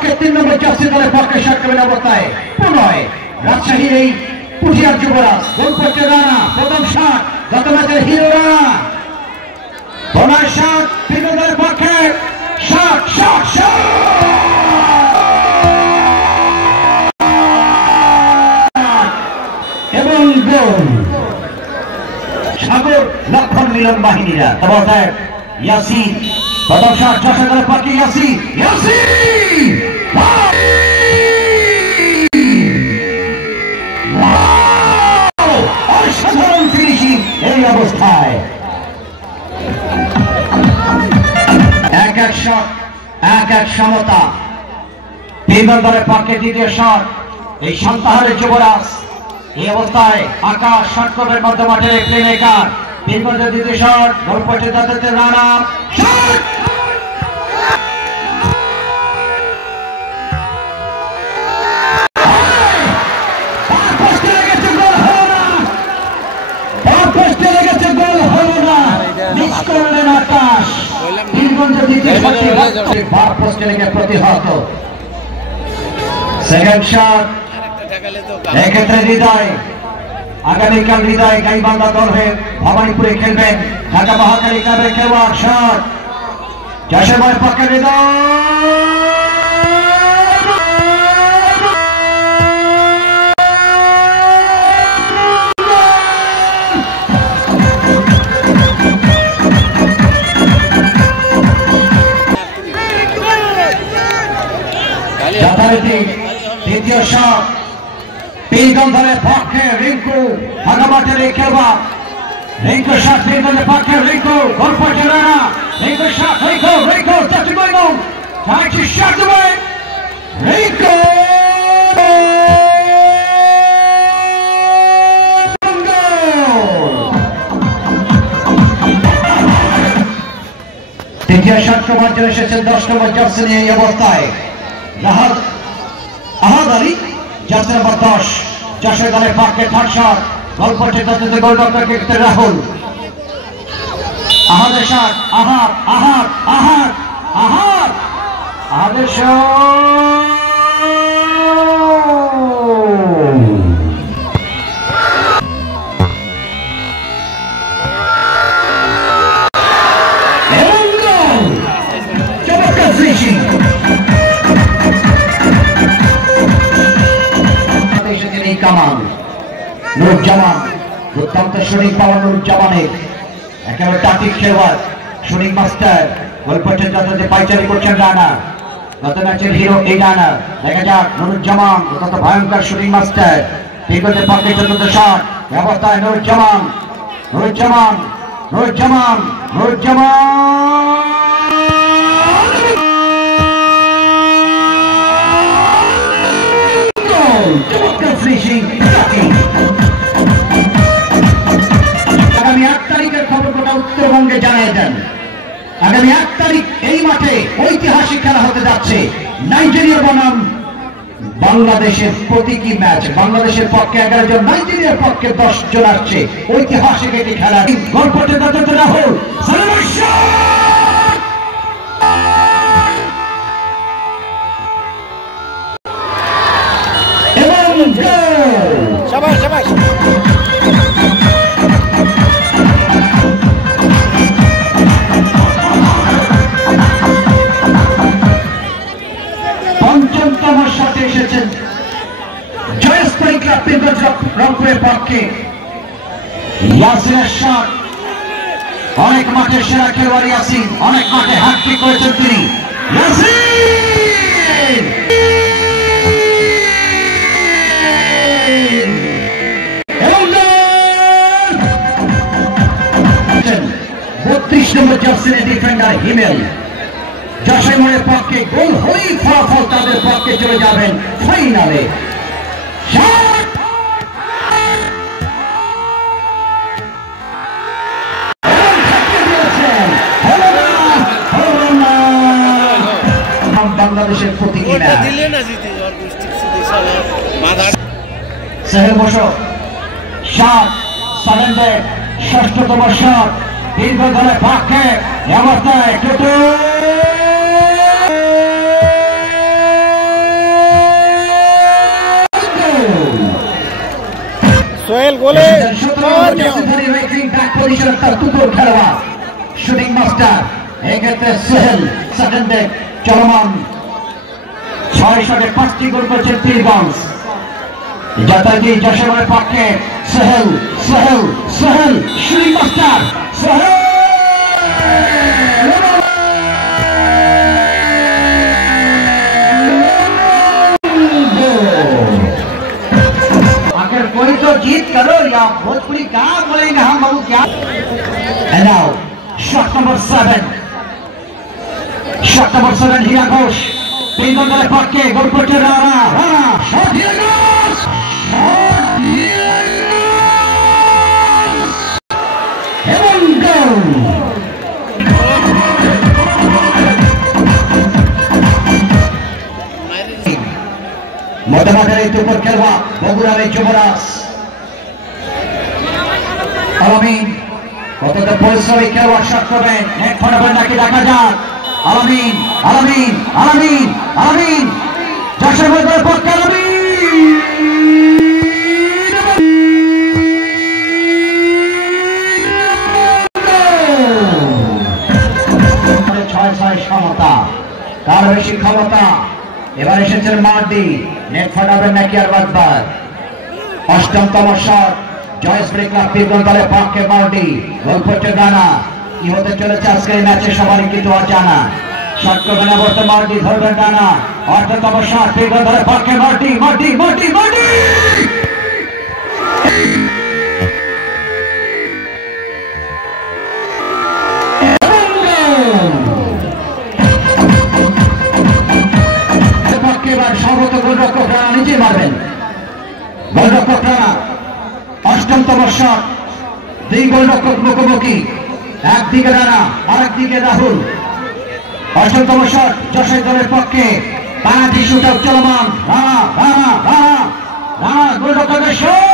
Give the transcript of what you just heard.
3 নম্বর jersey দলের পক্ষে সাক্ষাৎ অবস্থায় প্রণয় রাজশাহীর এই পুঠিয়ার যুবরাজ গোলপোস্টে রানা প্রথম শট গত ম্যাচের হিরো রানা প্রণয় শট 3 দলের পক্ষে শট শট শট এবং গোল সাগর লক্ষণ মিলন বাহিনীরা অবস্থায় ইয়াসিন প্রথম শট যশোর দলের পক্ষে ইয়াসিন ইয়াসিন অসাধারণ ফিনিশিং এই অবস্থায় এক শট এক সমতা বিমান দলের পক্ষে দ্বিতীয় শট এই সন্তাহারের যুবরাজ এই অবস্থায় আকাশ শট করবেন মধ্য মাঠের প্লে মেকার বিমানের দ্বিতীয় শট গোলপোস্টে দাঁড়াতে রানা শট সেকেন্ড শট এক্ষেত্রে হৃদয় আগামীকাল হৃদয় গাইবান্ধা দল হয়ে ভবানীপুরে খেলবেন ঢাকা মহাকালী ক্লাবের খেলোয়াড় শট যশোরের পক্ষে হৃদয় দ্বিতীয় শট পীরগঞ্জের পক্ষে রিঙ্কু ভাগামাটের এই খেলোয়াড় রিঙ্কু শট পীরগঞ্জের পক্ষে রিঙ্কু গোলপোস্টে রানা রিঙ্কু শট রিঙ্কু চাচি বইগম চাচি শট দেবে রিঙ্কু তৃতীয় শট করার জন্য এসেছেন 10 নম্বর জার্সি নিয়ে এই অবস্থায় আহাদ আলী জার্সি নম্বর 10 যশোর দলের পক্ষে থার্ড শট গোলপোস্টে দাঁড়াতে গোলরক্ষক রাহুল আহাদের শট আহাদের শট কামাল নুরুজ্জামান দুর্দান্ত শুনিক পাওয়া নুরুজ্জামানের একেবারে টাটিক খেলোয়াড় শুনিক মাস্টার গোলপোস্টে যাতে পাইচারি করছেন রানা গত ম্যাচের হিরো এই রানা দেখা যাক নুরুজ্জামান অত্যন্ত ভয়ঙ্কর শুনিক মাস্টার বিগতের পক্ষে চতুর্থ শট ব্যবস্থায় নুরুজ্জামান আগামী 8 তারিখের খবর গোটা উত্তরবঙ্গে জানিয়ে দেন আগামী 8 তারিখ এই মাঠে ঐতিহাসিক খেলা হতে যাচ্ছে নাইজেরিয়া বনাম বাংলাদেশের প্রতীকী ম্যাচ বাংলাদেশের পক্ষে 11 জন নাইজেরিয়ার পক্ষে 10 জন আসছে ঐতিহাসিক একটি খেলা গোলপোস্টে দাঁড়াতে রাহুল পঞ্চমতম শটে এসেছেন জয়স্তরী ক্লাব পীরগঞ্জ রংপুরের পক্ষে ইয়াসিনের শট অনেক মাঠে সেরা খেলোয়াড় ইয়াসিন অনেক মাঠে হ্যাটট্রিক করেছেন তিনি ইয়াসিন 32 নম্বর জার্সির ডিফেন্ডার হিমেল যশোরের পক্ষে গোল হলেই ফলাফল তাদের পক্ষে চলে যাবেন ফাইনালে বাংলাদেশের প্রতীকী সেহেল বসো শট সালেন্ডের 6ষ্ঠতম শট দীর্ঘ দলের পক্ষে অবস্থায় সোহেল গোলে শুটিং মাস্টার এক্ষেত্রে সোহেল সেকেন্ডে চলমান 6 শটে 5টি গোল করেছেন ত্রিবাউন্স যথারীতি যশোরের পক্ষে সোহেল সোহেল সোহেল শুটিং মাস্টার সোহেল अगर कोई तो जीत करो या भोजपुरी कहा बोलेंगे हम बाबू क्या And now shot number 7 हीरा घोष तीन पक्के गोल करते राणा शॉट हीरा घोष মধ্যমাঠের এই দুপুর খেলবা বগুড়ার এই যুবরাজ আলামিন কতটা পরিশ্রমী খেলোয়াড় শট করবেন নেট ফাটাবেন নাকি দেখা যাক আলামিন আলামিন আলামিন আলামিন যশোরের পক্ষে আলামিন 6-6 সমতা তার বেশি ক্ষমতা এবার এসেছেন মার্ডি নেট ফাটাবেন নাকি আর বাদবার অষ্টমতম শট জয়শ্রী ক্লাব পীরগঞ্জ দলের পক্ষে মার্ডি গোল করছে রানা কি হতে চলেছে আজকের ম্যাচে সবারই কিন্তু অজানা শট করবেন অবশ্য মার্ডি ধরবেন রানা অষ্টমতম শট পীরগঞ্জ দলের পক্ষে মার্ডি মার্ডি মার্ডি মার্ডি সর্বত গোলরক্ষক রানা নিজে মারবেন গোলরক্ষক রানা অষ্টমতম শট দুই গোলরক্ষক মুখোমুখি একদিকে রানা আরেকদিকে রাহুল অষ্টমতম শট যশোর দলের পক্ষে পাঁচটি শুট আউট চলমান রানা রানা রানা রানা গোলরক্ষকের শট